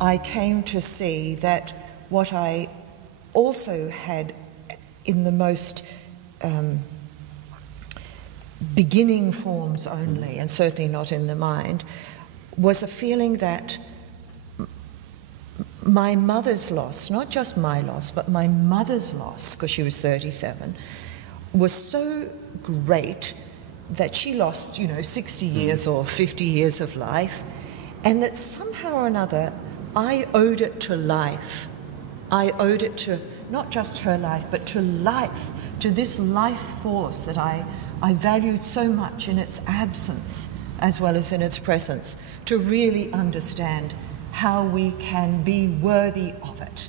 I came to see that what I also had in the most beginning forms only, and certainly not in the mind, was a feeling that my mother's loss, not just my loss, but my mother's loss, because she was 37, was so great that she lost, 60 years or 50 years of life, and that somehow or another I owed it to life. I owed it to not just her life, but to life, to this life force that I valued so much in its absence as well as in its presence, to really understand how we can be worthy of it.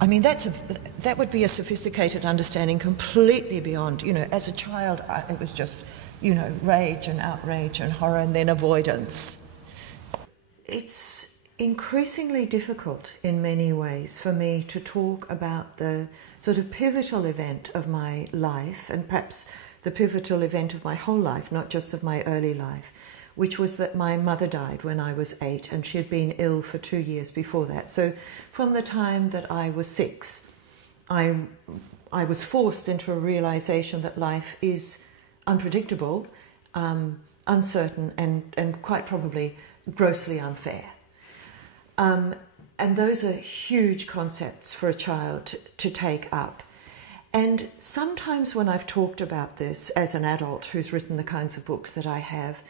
I mean, that would be a sophisticated understanding completely beyond, as a child, it was just, rage and outrage and horror and then avoidance. It's increasingly difficult in many ways for me to talk about the sort of pivotal event of my life, and perhaps the pivotal event of my whole life, not just of my early life, which was that my mother died when I was 8, and she had been ill for 2 years before that. So from the time that I was 6, I was forced into a realization that life is unpredictable, uncertain, and quite probably grossly unfair. And those are huge concepts for a child to take up. And sometimes when I've talked about this as an adult who's written the kinds of books that I have,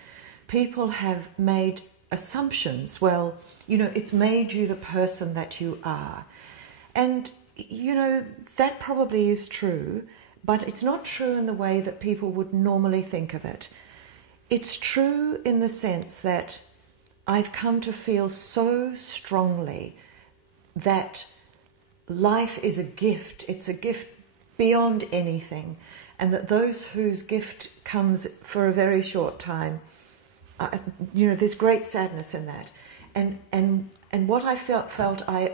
people have made assumptions. Well, it's made you the person that you are. And, that probably is true, but it's not true in the way that people would normally think of it. It's true in the sense that I've come to feel so strongly that life is a gift. It's a gift beyond anything. And that those whose gift comes for a very short time, there's great sadness in that. And what I felt I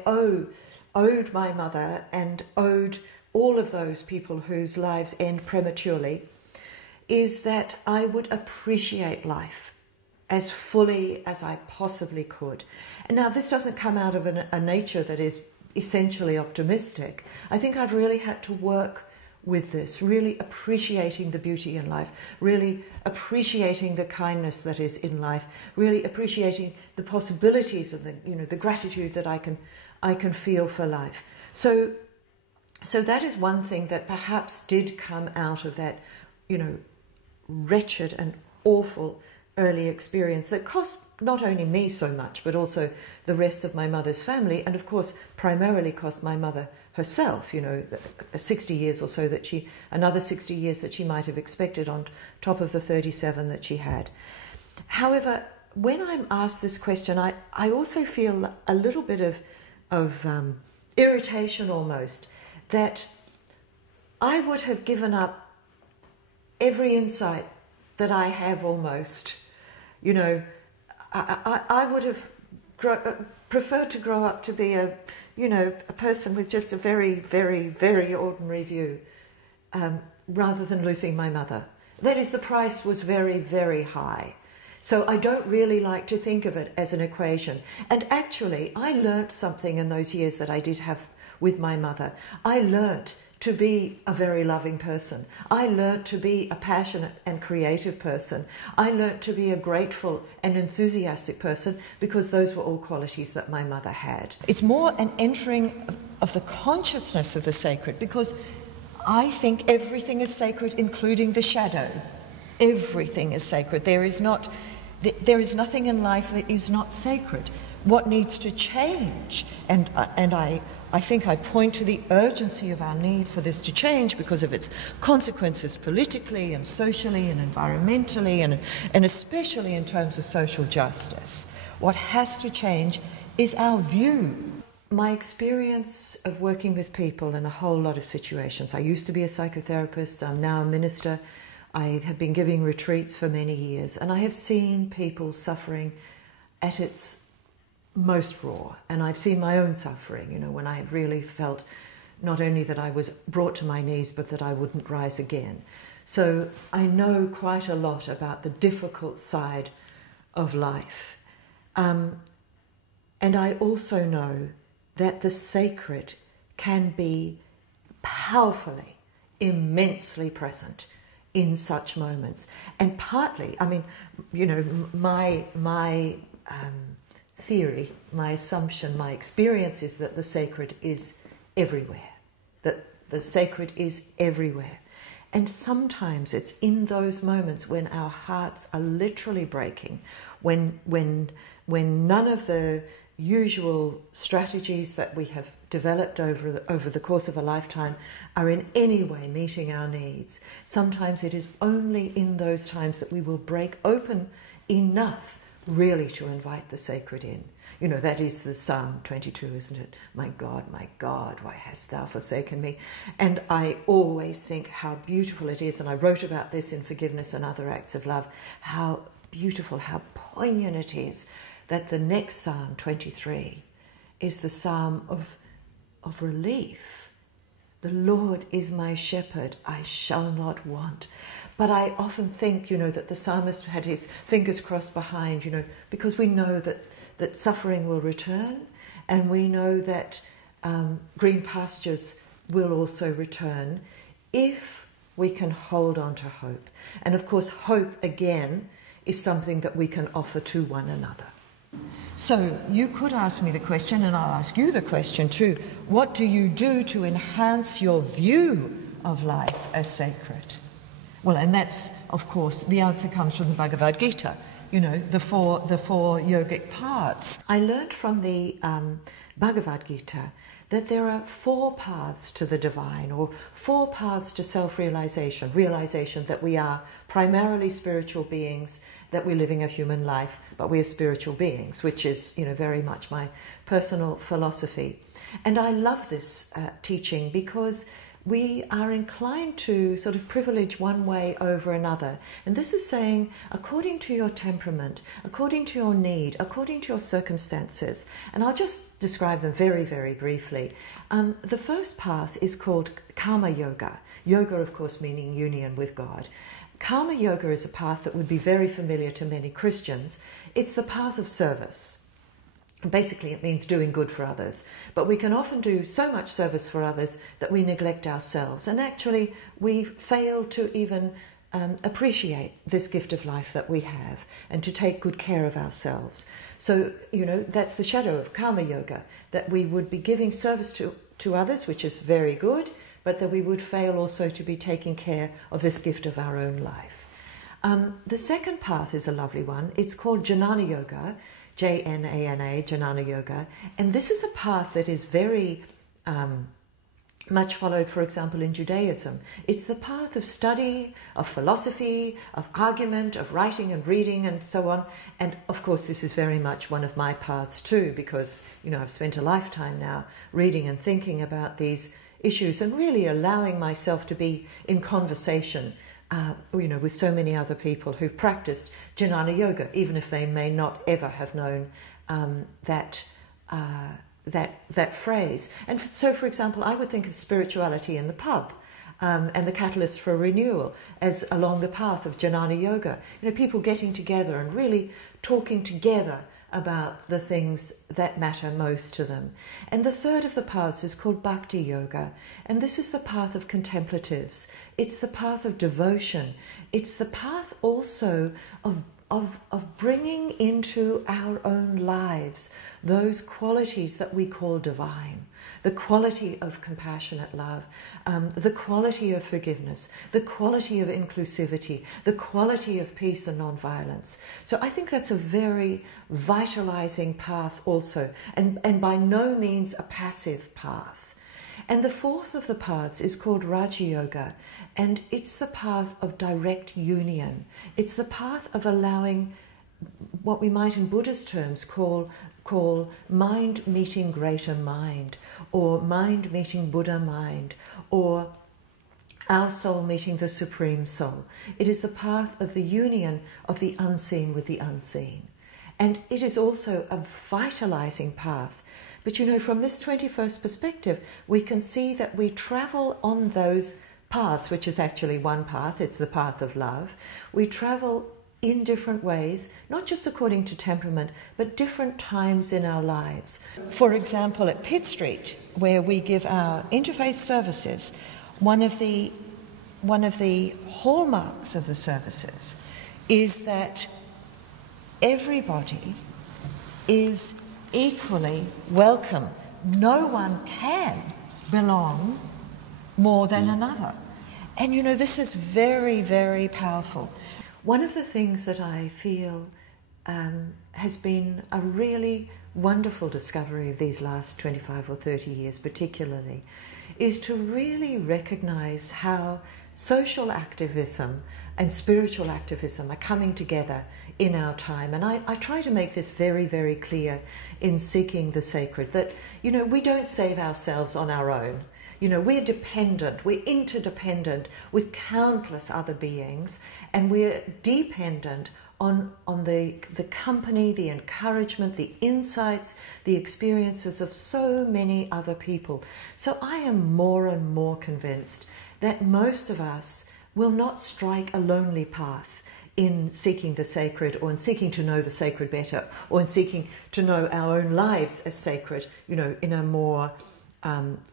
owed my mother and owed all of those people whose lives end prematurely is that I would appreciate life as fully as I possibly could. And now this doesn't come out of a nature that is essentially optimistic. I think I've really had to work with this, really appreciating the beauty in life, really appreciating the kindness that is in life, really appreciating the possibilities and the gratitude that I can feel for life. So that is one thing that perhaps did come out of that, wretched and awful early experience that cost not only me so much, but also the rest of my mother's family, and of course primarily cost my mother herself, 60 years or so another 60 years that she might have expected on top of the 37 that she had. However, when I'm asked this question, I also feel a little bit of irritation almost, that I would have given up every insight that I have almost. I would have preferred to grow up to be a person with just a very, very, very ordinary view, rather than losing my mother. That is, the price was very, very high. So I don't really like to think of it as an equation. And actually, I learnt something in those years that I did have with my mother. I learnt to be a very loving person. I learnt to be a passionate and creative person. I learnt to be a grateful and enthusiastic person, because those were all qualities that my mother had. It's more an entering of the consciousness of the sacred, because I think everything is sacred, including the shadow. Everything is sacred. There is nothing in life that is not sacred. What needs to change, and I think I point to the urgency of our need for this to change because of its consequences politically and socially and environmentally, and especially in terms of social justice. What has to change is our view. My experience of working with people in a whole lot of situations. I used to be a psychotherapist. I'm now a minister. I have been giving retreats for many years, and I have seen people suffering at its most raw, and I've seen my own suffering, when I have really felt not only that I was brought to my knees, but that I wouldn't rise again. So I know quite a lot about the difficult side of life. And I also know that the sacred can be powerfully, immensely present in such moments. And partly, I mean, you know, my theory, my assumption, my experience is that the sacred is everywhere, that the sacred is everywhere. And sometimes it's in those moments when our hearts are literally breaking, when none of the usual strategies that we have developed over the course of a lifetime are in any way meeting our needs. Sometimes it is only in those times that we will break open enough really to invite the sacred in. You know, that is the Psalm 22, isn't it? My God, why hast thou forsaken me? And I always think how beautiful it is, and I wrote about this in Forgiveness and Other Acts of Love, how beautiful, how poignant it is that the next Psalm 23 is the Psalm of relief. The Lord is my shepherd, I shall not want. But I often think, you know, that the psalmist had his fingers crossed behind, you know, because we know that suffering will return, and we know that green pastures will also return if we can hold on to hope. And of course, hope, again, is something that we can offer to one another. So you could ask me the question, and I'll ask you the question too. What do you do to enhance your view of life as sacred? Well, and that's, of course, the answer comes from the Bhagavad Gita, you know, the four yogic paths. I learned from the Bhagavad Gita that there are 4 paths to the divine, or 4 paths to self-realization, realization that we are primarily spiritual beings, that we're living a human life, but we are spiritual beings, which is, you know, very much my personal philosophy. And I love this teaching because we are inclined to sort of privilege one way over another. And this is saying, according to your temperament, according to your need, according to your circumstances, and I'll just describe them very, very briefly. The first path is called Karma Yoga. Yoga, of course, meaning union with God. Karma Yoga is a path that would be very familiar to many Christians. It's the path of service. Basically, it means doing good for others. But we can often do so much service for others that we neglect ourselves. And actually, we fail to even appreciate this gift of life that we have and to take good care of ourselves. So, you know, that's the shadow of Karma Yoga, that we would be giving service to others, which is very good, but that we would fail also to be taking care of this gift of our own life. The second path is a lovely one. It's called Jnana Yoga, Jnana, Jnana Yoga. And this is a path that is very much followed, for example, in Judaism. It's the path of study, of philosophy, of argument, of writing and reading and so on. And of course, this is very much one of my paths too, because, you know, I've spent a lifetime now reading and thinking about these issues and really allowing myself to be in conversation you know, with so many other people who've practiced Jnana Yoga, even if they may not ever have known that phrase. And so, for example, I would think of spirituality in the pub and the catalyst for renewal as along the path of Jnana Yoga. You know, people getting together and really talking together about the things that matter most to them. And the third of the paths is called Bhakti Yoga. And this is the path of contemplatives. It's the path of devotion. It's the path also of bringing into our own lives those qualities that we call divine. The quality of compassionate love, the quality of forgiveness, the quality of inclusivity, the quality of peace and non-violence. So I think that's a very vitalizing path also, and by no means a passive path. And the fourth of the paths is called Raja Yoga, and it's the path of direct union. It's the path of allowing what we might in Buddhist terms call mind meeting greater mind, or mind meeting Buddha mind, or our soul meeting the Supreme Soul. It is the path of the union of the unseen with the unseen. And it is also a vitalizing path. But you know, from this 21st perspective, we can see that we travel on those paths, which is actually one path, it's the path of love. We travel in different ways, not just according to temperament, but different times in our lives. For example, at Pitt Street, where we give our interfaith services, one of the hallmarks of the services is that everybody is equally welcome. No one can belong more than another. And you know, this is very, very powerful. One of the things that I feel has been a really wonderful discovery of these last 25 or 30 years particularly is to really recognize how social activism and spiritual activism are coming together in our time. And I try to make this very, very clear in Seeking the Sacred, that, you know, we don't save ourselves on our own. You know, we're dependent, we're interdependent with countless other beings, and we're dependent on the company, the encouragement, the insights, the experiences of so many other people. So I am more and more convinced that most of us will not strike a lonely path in seeking the sacred, or in seeking to know the sacred better, or in seeking to know our own lives as sacred, you know, in a more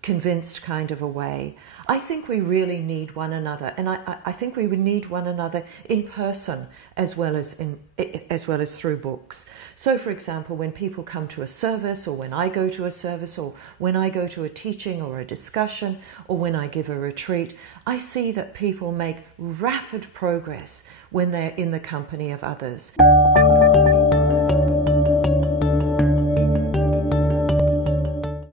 convinced kind of a way. I think we really need one another, and I think we would need one another in person as well as through books. So, for example, when people come to a service, or when I go to a service, or when I go to a teaching or a discussion, or when I give a retreat, I see that people make rapid progress when they're in the company of others.